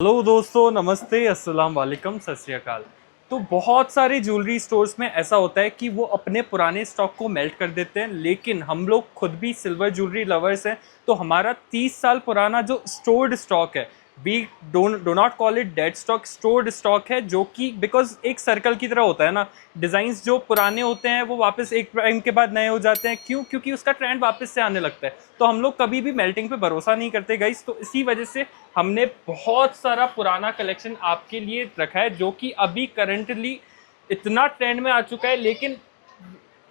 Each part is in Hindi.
हेलो दोस्तों, नमस्ते, अस्सलाम वालेकुम, सत श्री अकाल। तो बहुत सारे ज्वेलरी स्टोर्स में ऐसा होता है कि वो अपने पुराने स्टॉक को मेल्ट कर देते हैं, लेकिन हम लोग खुद भी सिल्वर ज्वेलरी लवर्स हैं। तो हमारा 30 साल पुराना जो स्टोर्ड स्टॉक है, we do not call it dead stock, stored stock है, जो कि बिकॉज एक सर्कल की तरह होता है ना। डिज़ाइंस जो पुराने होते हैं वो वापस एक टाइम के बाद नए हो जाते हैं। क्यों? क्योंकि उसका ट्रेंड वापस से आने लगता है। तो हम लोग कभी भी मेल्टिंग पे भरोसा नहीं करते गाइस। तो इसी वजह से हमने बहुत सारा पुराना कलेक्शन आपके लिए रखा है, जो कि अभी करंटली इतना ट्रेंड में आ चुका है। लेकिन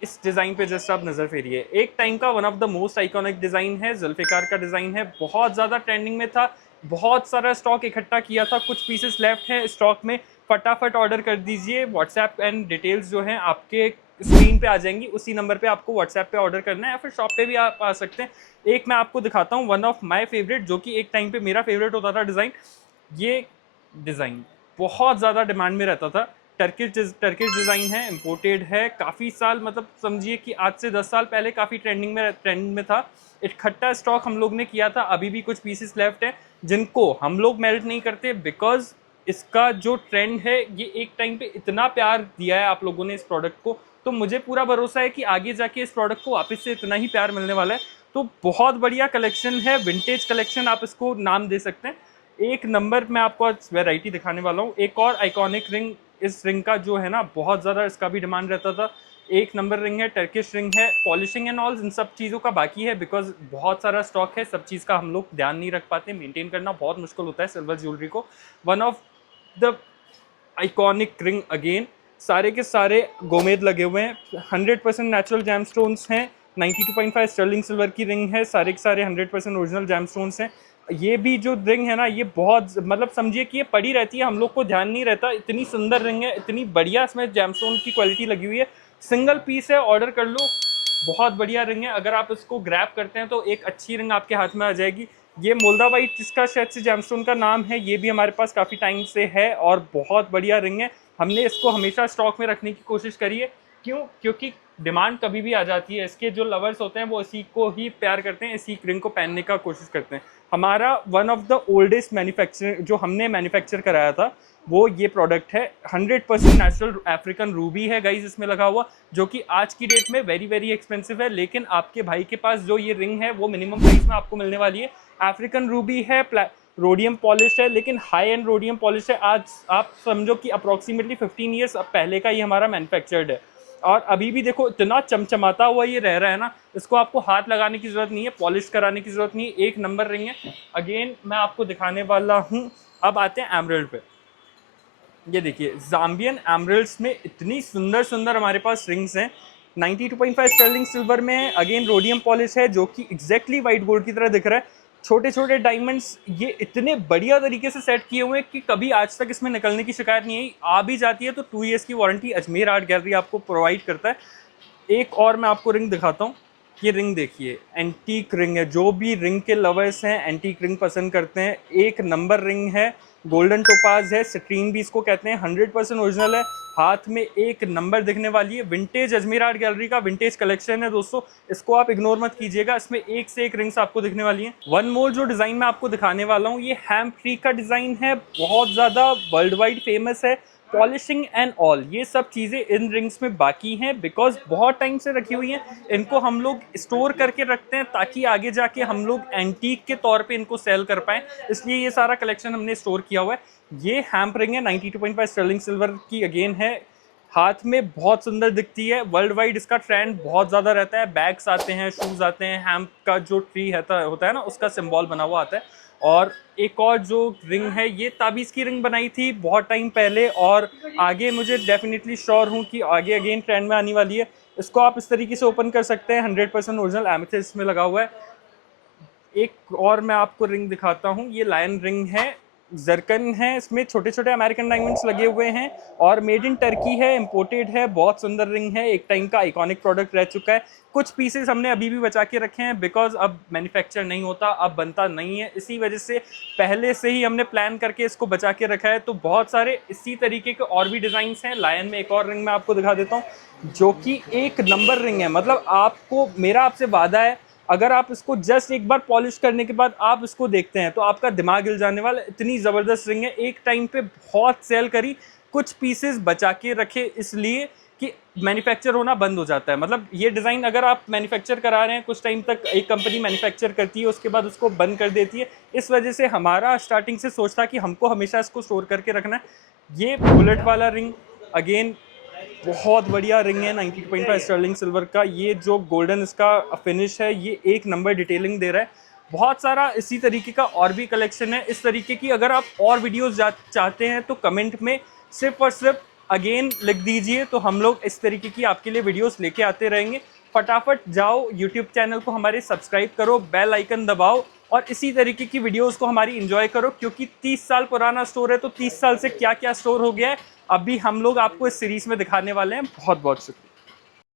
इस डिज़ाइन पे जस्ट आप नज़र फेरिए, एक टाइम का one of the most iconic design है, जुल्फ़िकार का डिज़ाइन है, बहुत ज़्यादा ट्रेंडिंग में था। बहुत सारा स्टॉक इकट्ठा किया था, कुछ पीसेस लेफ्ट है स्टॉक में। फटाफट ऑर्डर कर दीजिए। व्हाट्सएप एंड डिटेल्स जो हैं आपके स्क्रीन पे आ जाएंगी, उसी नंबर पे आपको व्हाट्सएप पे ऑर्डर करना है, या फिर शॉप पे भी आप आ सकते हैं। एक मैं आपको दिखाता हूँ, वन ऑफ माय फेवरेट, जो कि एक टाइम पे मेरा फेवरेट होता था डिज़ाइन। ये डिज़ाइन बहुत ज़्यादा डिमांड में रहता था। टर्किश डिज़ाइन है, इम्पोर्टेड है, काफ़ी साल, मतलब समझिए कि आज से 10 साल पहले काफ़ी ट्रेंड में था। इकट्ठा स्टॉक हम लोग ने किया था, अभी भी कुछ पीसेस लेफ्ट हैं जिनको हम लोग मेल्ट नहीं करते, बिकॉज इसका जो ट्रेंड है, ये एक टाइम पे इतना प्यार दिया है आप लोगों ने इस प्रोडक्ट को। तो मुझे पूरा भरोसा है कि आगे जाके इस प्रोडक्ट को वापस से इतना ही प्यार मिलने वाला है। तो बहुत बढ़िया कलेक्शन है, विंटेज कलेक्शन आप इसको नाम दे सकते हैं। एक नंबर मैं आपको आज वैरायटी दिखाने वाला हूँ। एक और आइकॉनिक रिंग, इस रिंग का जो है ना, बहुत ज़्यादा इसका भी डिमांड रहता था। एक नंबर रिंग है, टर्किश रिंग है। पॉलिशिंग एंड ऑल इन सब चीज़ों का बाकी है, बिकॉज बहुत सारा स्टॉक है, सब चीज़ का हम लोग ध्यान नहीं रख पाते। मेंटेन करना बहुत मुश्किल होता है सिल्वर ज्वेलरी को। One of the iconic ring again, सारे के सारे गोमेद लगे हुए हैं, 100% नेचुरल जैम स्टोन्स हैं। 92.5 स्टर्लिंग सिल्वर की रिंग है, सारे के सारे 100% ओरिजिनल जैम स्टोन्स हैं। ये भी जो रिंग है ना, ये बहुत, मतलब समझिए कि ये पड़ी रहती है, हम लोग को ध्यान नहीं रहता। इतनी सुंदर रिंग है, इतनी बढ़िया इसमें जैम स्टोन की क्वालिटी लगी हुई है। सिंगल पीस है, ऑर्डर कर लो। बहुत बढ़िया रिंग है, अगर आप इसको ग्रैब करते हैं तो एक अच्छी रिंग आपके हाथ में आ जाएगी। ये मोल्दावाइट जिसका शायद से जैमस्टोन का नाम है, ये भी हमारे पास काफ़ी टाइम से है और बहुत बढ़िया रिंग है। हमने इसको हमेशा स्टॉक में रखने की कोशिश करी है। क्यों? क्योंकि डिमांड कभी भी आ जाती है। इसके जो लवर्स होते हैं वो इसी को ही प्यार करते हैं, इसी रिंग को पहनने का कोशिश करते हैं। हमारा one of the oldest manufacture जो हमने मैन्युफैक्चर कराया था, वो ये प्रोडक्ट है। 100% नेचुरल अफ्रीकन रूबी है गाइज इसमें लगा हुआ, जो कि आज की डेट में वेरी वेरी एक्सपेंसिव है। लेकिन आपके भाई के पास जो ये रिंग है वो मिनिमम प्राइस में आपको मिलने वाली है। अफ्रीकन रूबी है, रोडियम पॉलिश है, लेकिन हाई एंड रोडियम पॉलिश है। आज आप समझो कि अप्रॉक्सीमेटली 15 ईयर्स पहले का ही हमारा मैन्युफैक्चर्ड है, और अभी भी देखो इतना चमचमाता हुआ ये रह रहा है ना। इसको आपको हाथ लगाने की ज़रूरत नहीं है, पॉलिश कराने की ज़रूरत नहीं है, एक नंबर रिंग है। अगेन मैं आपको दिखाने वाला हूँ। अब आते हैं एमरल्ड पे। ये देखिए, जाम्बियन एमरल्ड्स में इतनी सुंदर सुंदर हमारे पास रिंग्स हैं। 92.5 स्टर्लिंग सिल्वर में, अगेन रोडियम पॉलिश है, जो कि एग्जैक्टली वाइट गोल्ड की तरह दिख रहा है। छोटे छोटे डायमंड्स ये इतने बढ़िया तरीके से सेट किए हुए हैं कि कभी आज तक इसमें निकलने की शिकायत नहीं आई। आ भी जाती है तो 2 ईयर्स की वारंटी अजमेर आर्ट गैलरी आपको प्रोवाइड करता है। एक और मैं आपको रिंग दिखाता हूँ। ये रिंग देखिए, एंटीक रिंग है। जो भी रिंग के लवर्स हैं, एंटीक रिंग पसंद करते हैं, एक नंबर रिंग है। गोल्डन टोपाज है, स्ट्रीन भी इसको कहते हैं, 100% ओरिजिनल है। हाथ में एक नंबर दिखने वाली है। विंटेज अजमेर आर्ट गैलरी का विंटेज कलेक्शन है दोस्तों, इसको आप इग्नोर मत कीजिएगा। इसमें एक से एक रिंग्स आपको दिखने वाली हैं। वन मोर जो डिज़ाइन मैं आपको दिखाने वाला हूँ, ये हैम्प ट्री का डिज़ाइन है, बहुत ज़्यादा वर्ल्ड वाइड फेमस है। पॉलिशिंग एंड ऑल ये सब चीज़ें इन रिंग्स में बाकी हैं, बिकॉज बहुत टाइम से रखी हुई हैं। इनको हम लोग स्टोर करके रखते हैं ताकि आगे जाके हम लोग एंटीक के तौर पे इनको सेल कर पाएँ, इसलिए ये सारा कलेक्शन हमने स्टोर किया हुआ है। ये हैम्प रिंग है, 92.5 स्टर्लिंग सिल्वर की अगेन है। हाथ में बहुत सुंदर दिखती है। वर्ल्ड वाइड इसका ट्रेंड बहुत ज़्यादा रहता है। बैग्स आते हैं, शूज़ आते हैं, हैम्प का जो ट्री होता है ना, उसका सिंबल बना हुआ आता है। और एक और जो रिंग है, ये ताबीज़ की रिंग बनाई थी बहुत टाइम पहले, और आगे मुझे डेफिनेटली श्योर हूँ कि आगे अगेन ट्रेंड में आने वाली है। इसको आप इस तरीके से ओपन कर सकते हैं, 100% ओरिजिनल एमेथिस्ट में लगा हुआ है। एक और मैं आपको रिंग दिखाता हूँ। ये लायन रिंग है, जरकन है, इसमें छोटे छोटे अमेरिकन डायमंड्स लगे हुए हैं, और मेड इन टर्की है, इंपोर्टेड है। बहुत सुंदर रिंग है, एक टाइम का आइकॉनिक प्रोडक्ट रह चुका है। कुछ पीसेस हमने अभी भी बचा के रखे हैं, बिकॉज अब मैन्युफैक्चर नहीं होता, अब बनता नहीं है, इसी वजह से पहले से ही हमने प्लान करके इसको बचा के रखा है। तो बहुत सारे इसी तरीके के और भी डिज़ाइंस हैं। लायन में एक और रिंग मैं आपको दिखा देता हूँ, जो कि एक नंबर रिंग है। मतलब आपको, मेरा आपसे वादा है, अगर आप इसको जस्ट एक बार पॉलिश करने के बाद आप इसको देखते हैं तो आपका दिमाग हिल जाने वाला, इतनी ज़बरदस्त रिंग है। एक टाइम पे बहुत सेल करी, कुछ पीसेस बचा के रखे इसलिए कि मैन्युफैक्चर होना बंद हो जाता है। मतलब ये डिज़ाइन अगर आप मैन्युफैक्चर करा रहे हैं, कुछ टाइम तक एक कंपनी मैन्युफैक्चर करती है, उसके बाद उसको बंद कर देती है। इस वजह से हमारा स्टार्टिंग से सोच था कि हमको हमेशा इसको स्टोर करके रखना है। ये बुलेट वाला रिंग अगेन बहुत बढ़िया रिंग है, 92.5 स्टर्लिंग सिल्वर का। ये जो गोल्डन इसका फिनिश है, ये एक नंबर डिटेलिंग दे रहा है। बहुत सारा इसी तरीके का और भी कलेक्शन है इस तरीके की। अगर आप और वीडियोस चाहते हैं तो कमेंट में सिर्फ और सिर्फ अगेन लिख दीजिए, तो हम लोग इस तरीके की आपके लिए वीडियोस लेके आते रहेंगे। फटाफट जाओ यूट्यूब चैनल को हमारे सब्सक्राइब करो, बेल आइकन दबाओ और इसी तरीके की वीडियोस को हमारी एंजॉय करो, क्योंकि 30 साल पुराना स्टोर है तो 30 साल से क्या क्या स्टोर हो गया है अभी हम लोग आपको इस सीरीज में दिखाने वाले हैं। बहुत बहुत शुक्रिया।